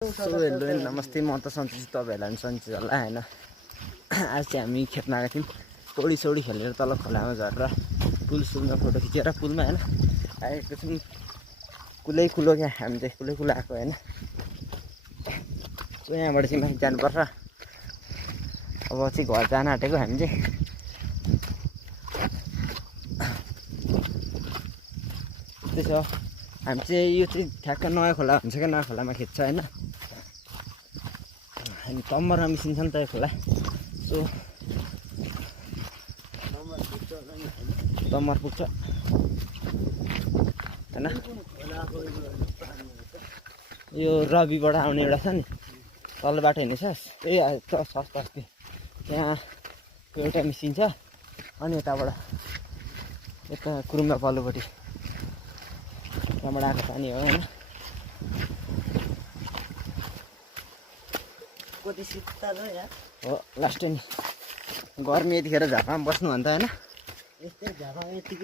Hello नमस्ते, म त सन्चै छु, तपाईँहरूलाई पनि सन्चै होला होइन। आज चाहिँ हामी खेतमा आएको थियौँ, पौडी सौडी खेलेर तल खोलामा झरेर पुलमा फोटो खिचेर पुलमा होइन आएको छौँ। कुलै कुलो क्या, हामी चाहिँ कुलै कुलो आएको होइन। यहाँबाट चाहिँ माथि जानुपर्छ। अब चाहिँ घर जान आँटेको हामी चाहिँ। त्यसो हामी चाहिँ यो चाहिँ ठ्याक्क नयाँ खोला हुन्छ क्या, नयाँ खोलामा खेद्छ होइन। अनि कम्मरमा मिसिन्छ नि त यो खोला, सो कम्मर पुग्छ होइन। यो रविबाट आउने एउटा छ नि, तल बाटो हिँड्नेछस् सस्ती, त्यहाँ एउटा मिसिन्छ। अनि यताबाट यता कुरुम्बा पल्लोपट्टि त्यहाँबाट आएको पानी हो होइन। कति शीतल हो यार, हो लास्ट नि गर्मी यतिखेर झापामा बस्नु भन्दा होइन। यस्तै झापा यतिकै